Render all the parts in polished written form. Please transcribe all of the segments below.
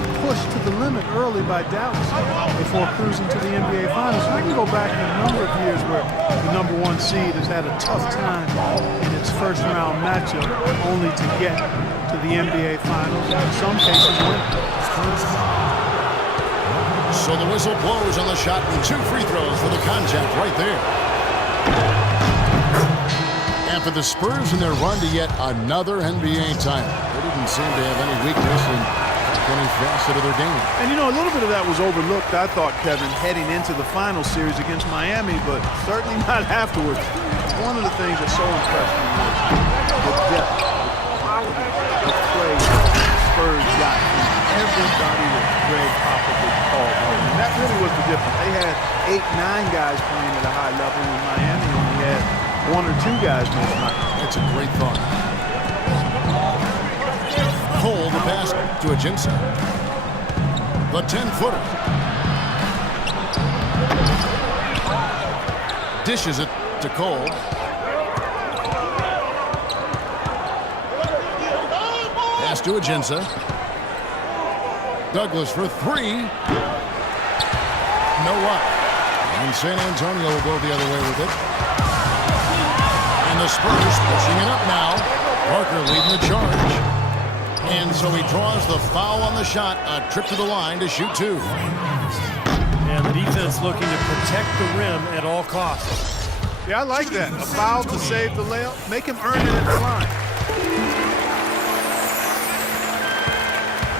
little push to the limit early by Dallas before cruising to the NBA Finals. I can go back in a number of years where the #1 seed has had a tough time in its first-round matchup, only to get to the NBA Finals, and in some cases win. So the whistle blows on the shot, and 2 free throws for the contact right there. And for the Spurs in their run to yet another NBA title, they didn't seem to have any weakness in any facet of their game. And, you know, a little bit of that was overlooked, I thought, Kevin, heading into the final series against Miami, but certainly not afterwards. One of the things that so impressed me was the depth, the quality of play the Spurs got from everybody that Greg Popovich called home. And that really was the difference. They had 8, 9 guys playing at a high level, and Miami only had 1 or 2 guys most night. That's a great thought. Cole, the pass to Ajinça. The 10-footer. Dishes it to Cole. Pass to Ajinça. Douglas for 3. No luck. And San Antonio will go the other way with it. And the Spurs pushing it up now. Parker leading the charge. And so he draws the foul on the shot. A trip to the line to shoot 2. And the defense looking to protect the rim at all costs. Yeah, I like that. A foul to save the layup. Make him earn it at the line.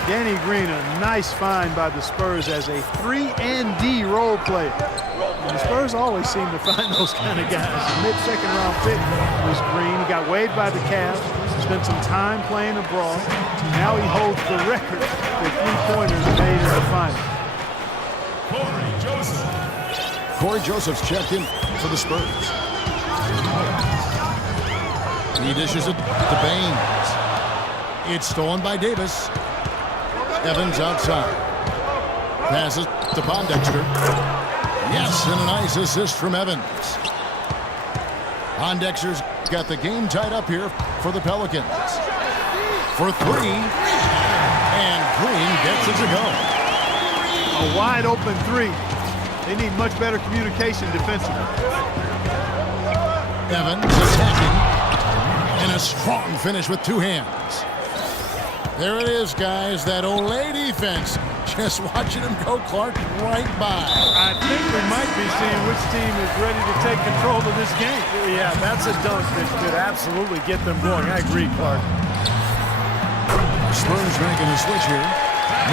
Danny Green, a nice find by the Spurs as a 3-and-D role player. And the Spurs always seem to find those kind of guys. A mid-second round pick was Green. He got waived by the Cavs. Spent some time playing abroad. Now he holds the record for 3-pointers made in the final. Corey Joseph's checked in for the Spurs. He dishes it to Baines. It's stolen by Davis. Evans outside. Passes to Pondexter. Yes, and a nice assist from Evans. Pondexter's got the game tied up here for the Pelicans. For 3. And Green gets it to go. A wide open 3. They need much better communication defensively. Evans attacking. And a strong finish with 2 hands. There it is, guys. That Olay defense. Just watching him go, Clark, right by. I think we might be seeing which team is ready to take control of this game. Yeah, that's a dunk that could absolutely get them going. I agree, Clark. Spurs making a switch here.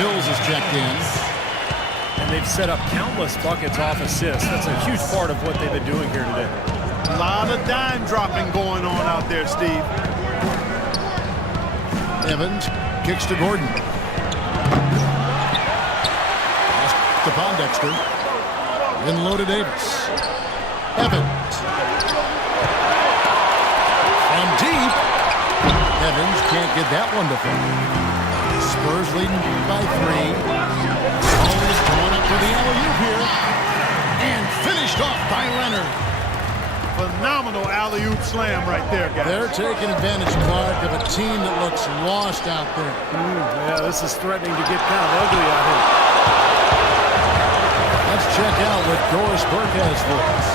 Mills is checked in. And they've set up countless buckets off assists. That's a huge part of what they've been doing here today. A lot of dime dropping going on out there, Steve. Evans kicks to Gordon. To Pondexter. In low to Davis. Evans. From deep. Evans can't get that one to fall. Spurs leading by 3. Always going up for the alley-oop here. And finished off by Leonard. Phenomenal alley-oop slam right there, guys. They're taking advantage, Clark, of a team that looks lost out there. Yeah, this is threatening to get kind of ugly out here. Let's check out what Doris Burke has for us.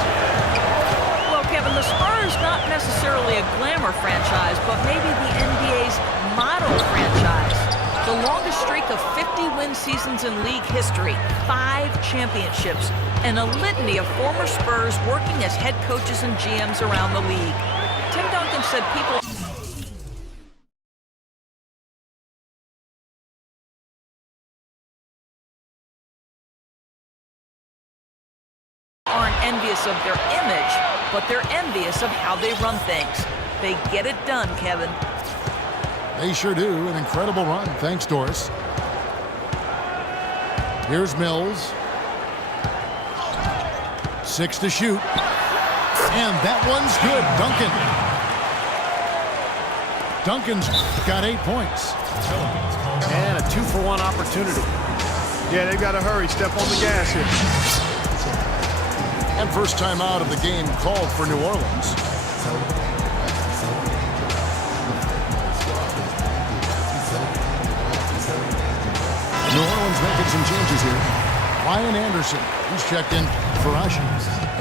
Well, Kevin, the Spurs not necessarily a glamour franchise, but maybe the NBA's model franchise. The longest streak of 50-win seasons in league history, 5 championships, and a litany of former Spurs working as head coaches and GMs around the league. Tim Duncan said people aren't envious of their image, but they're envious of how they run things. They get it done, Kevin. They sure do. An incredible run. Thanks, Doris. Here's Mills. 6 to shoot. And that one's good. Duncan's got 8 points. And a 2-for-1 opportunity. Yeah, they've got to hurry. Step on the gas here. And first time out of the game called for New Orleans. New some changes here. Ryan Anderson, he's checked in for Usher.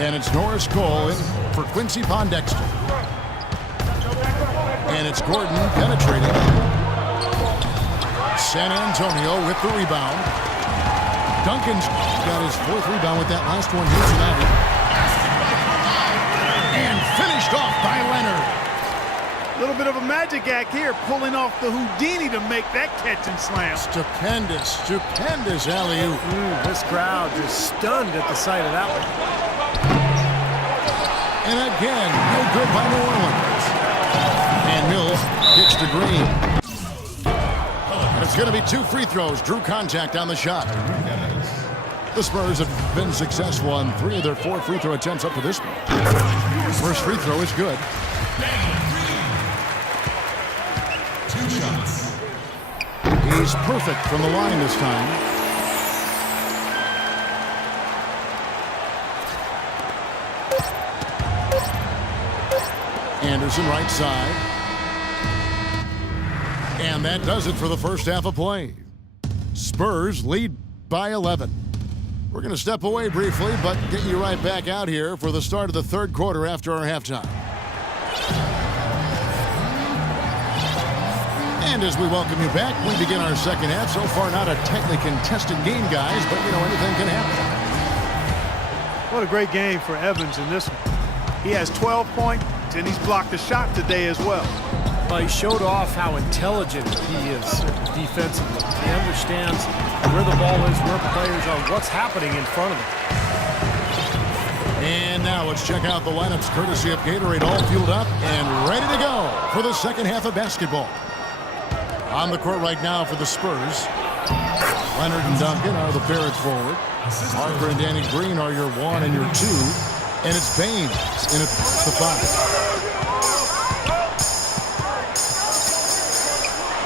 And it's Norris Cole in for Quincy Pondexter. And it's Gordon penetrating. San Antonio with the rebound. Duncan's got his 4th rebound with that last one here tonight. And finished off by Leonard. A little bit of a magic act here, pulling off the Houdini to make that catch and slam. Stupendous alley-oop. This crowd just stunned at the sight of that one. And again, no good by New Orleans. And Mills gets to Green. And it's going to be 2 free throws. Drew contact on the shot. The Spurs have been successful on 3 of their 4 free throw attempts up to this point. First free throw is good. 2 shots. He's perfect from the line this time. Anderson right side. And that does it for the first half of play. Spurs lead by 11. We're going to step away briefly, but get you right back out here for the start of the 3rd quarter after our halftime. And as we welcome you back, we begin our second half. So far, not a tightly contested game, guys, but, you know, anything can happen. What a great game for Evans in this one. He has 12 points, and he's blocked a shot today as well. Well, he showed off how intelligent he is defensively. He understands where the ball is, where players are, what's happening in front of him. And now let's check out the lineups courtesy of Gatorade, all fueled up and ready to go for the second half of basketball. On the court right now for the Spurs, Leonard and Duncan are the pair at forward. Harper and Danny Green are your 1 and your 2. And it's Baines in at the 5.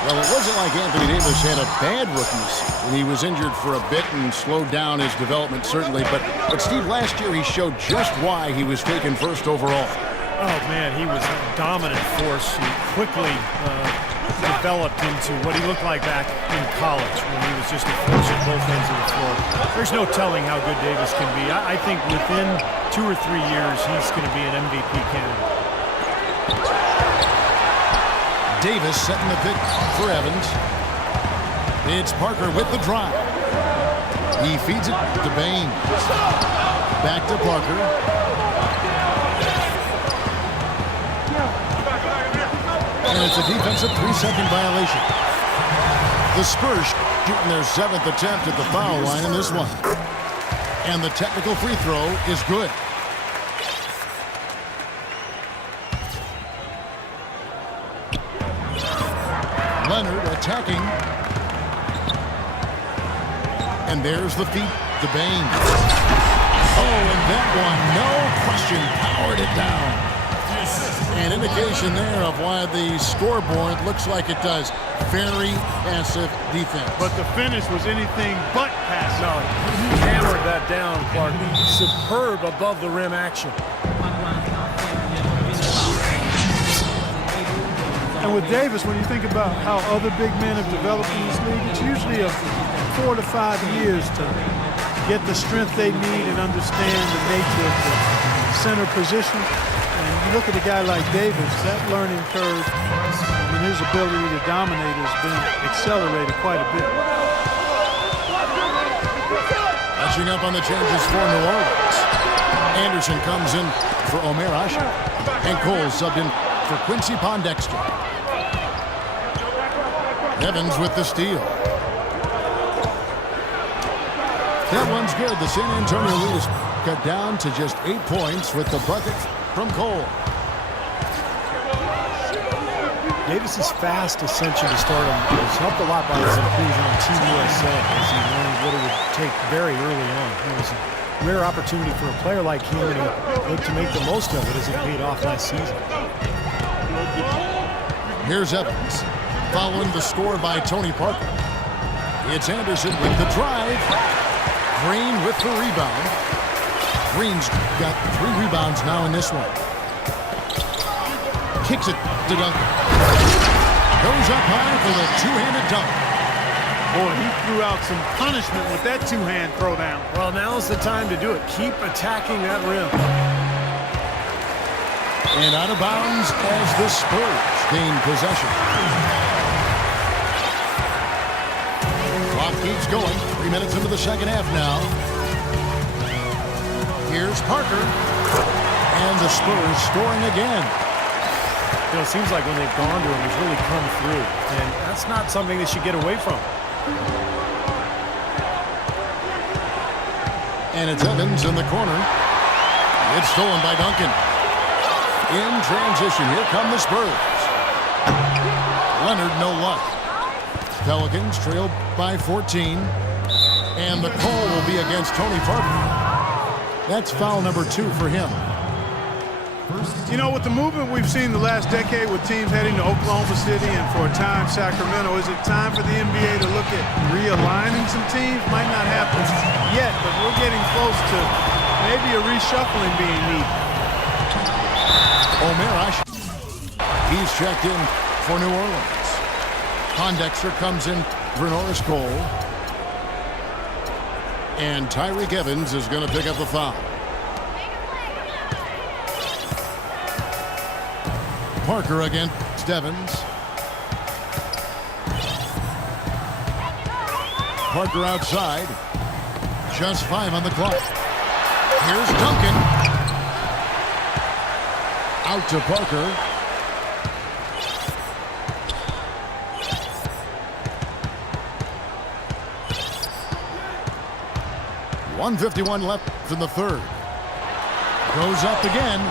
Well, it wasn't like Anthony Davis had a bad rookie season. He was injured for a bit and slowed down his development, certainly. But Steve, last year he showed just why he was taken first overall. Oh, man, he was a dominant force. He quickly developed into what he looked like back in college when he was just a force at both ends of the floor. There's no telling how good Davis can be. I think within 2 or 3 years, he's going to be an MVP candidate. Davis setting the pick for Evans. It's Parker with the drive. He feeds it to Baines. Back to Parker. And it's a defensive 3-second violation. The Spurs shooting their 7th attempt at the foul line in this one. And the technical free throw is good. Leonard attacking. And there's the feed to Baines. Oh, and that one, no question, powered it down. An indication there of why the scoreboard looks like it does. Very passive defense. But the finish was anything but passive. No, he hammered that down, Clark. Superb above the rim action. And with Davis, when you think about how other big men have developed in this league, it's usually 4 to 5 years to get the strength they need and understand the nature of the center position. And you look at a guy like Davis, that learning curve, I mean, his ability to dominate has been accelerated quite a bit. Catching up on the changes for New Orleans. Anderson comes in for Omer Asher. And Cole subbed in for Quincy Pondexter. Evans with the steal. That one's good. The San Antonio lead is cut down to just 8 points with the bucket from Cole. Davis's fast ascension to stardom was helped a lot by his inclusion on Team USA as he learned what it would take very early on. It was a rare opportunity for a player like him, and he looked to make the most of it as it paid off last season. Here's Evans, following the score by Tony Parker. It's Anderson with the drive. Green with the rebound. Green's got 3 rebounds now in this one. Kicks it to Duncan. Goes up high for the 2-handed dunk. Boy, he threw out some punishment with that two-hand throwdown. Well, now's the time to do it. Keep attacking that rim. And out of bounds as the Spurs gain possession. Clock keeps going. 3 minutes into the second half now. Here's Parker. And the Spurs scoring again. You know, it seems like when they've gone to him, he's really come through. And that's not something they should get away from. And it's Evans in the corner. It's stolen by Duncan. In transition, here come the Spurs. Leonard, no luck. Pelicans trail by 14. And the call will be against Tony Parker. That's foul number 2 for him. You know, with the movement we've seen the last decade with teams heading to Oklahoma City and for a time Sacramento, is it time for the NBA to look at realigning some teams? Might not happen yet, but we're getting close to maybe a reshuffling being needed. Omerash, he's checked in for New Orleans. Pondexter comes in for Norris Cole. And Tyreke Evans is going to pick up the foul. Parker against Evans. Parker outside. Just 5 on the clock. Here's Duncan. Out to Parker. .151 left in the third. Goes up again.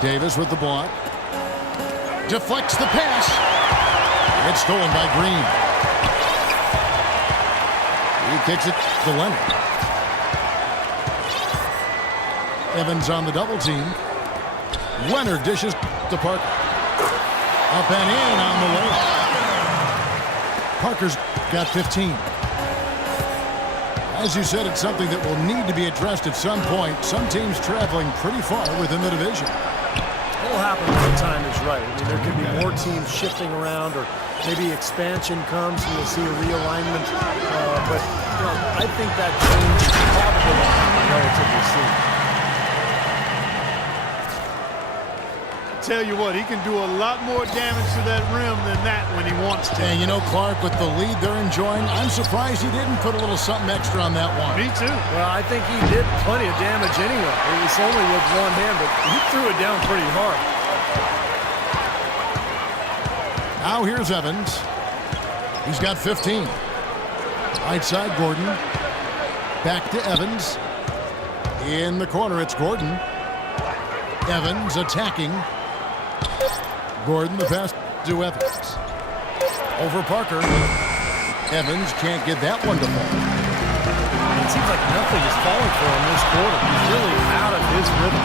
Davis with the block. Deflects the pass. It's stolen by Green. He kicks it to Leonard. Evans on the double team. Leonard dishes to Parker. Up and in on the layup. Parker's got 15. As you said, it's something that will need to be addressed at some point. Some teams traveling pretty far within the division. It'll happen when the time is right. I mean, there could be more teams shifting around, or maybe expansion comes and you'll see a realignment. But you know, I think that change is probably relatively soon. Tell you what, he can do a lot more damage to that rim than that when he wants to. And you know, Clark, with the lead they're enjoying, I'm surprised he didn't put a little something extra on that one. Me too. Well, I think he did plenty of damage anyway. It was only with one hand, but he threw it down pretty hard. Now here's Evans. He's got 15. Right side, Gordon. Back to Evans. In the corner, it's Gordon. Evans attacking. Gordon, the pass to Evans. Over Parker. Evans can't get that one to fall. It seems like nothing is falling for him this quarter. He's really out of his rhythm.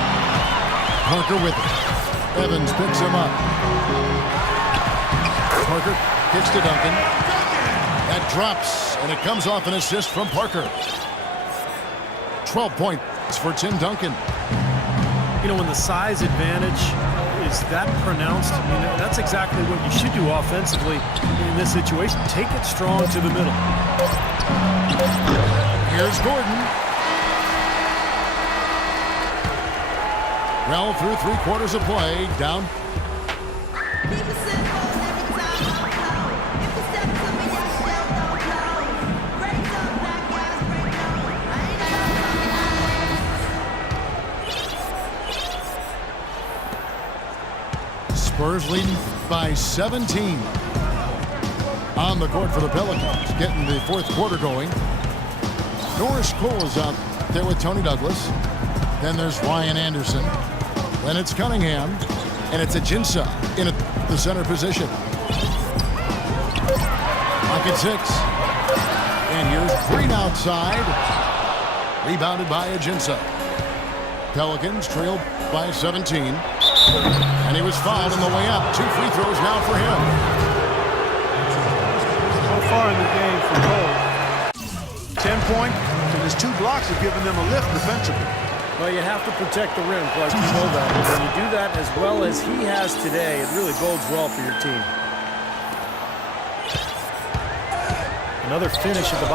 Parker with it. Evans picks him up. Parker kicks to Duncan. That drops, and it comes off an assist from Parker. 12 points for Tim Duncan. You know, when the size advantage is that pronounced, I mean, that's exactly what you should do offensively in this situation. Take it strong to the middle. Here's Gordon. Well, through 3/4 of play, down. Spurs leading by 17. On the court for the Pelicans, getting the fourth quarter going. Norris Cole is out there with Tony Douglas. Then there's Ryan Anderson. Then it's Cunningham. And it's Ajinça in the center position. Pocket 6. And here's Green outside. Rebounded by Ajinça. Pelicans trailed by 17. And he was fouled on the way up. 2 free throws now for him. So far in the game for Cole, 10 points, and his 2 blocks have given them a lift defensively. Well, you have to protect the rim, Clark. You know that. And when you do that as well as he has today, it really bodes well for your team. Another finish at the bottom.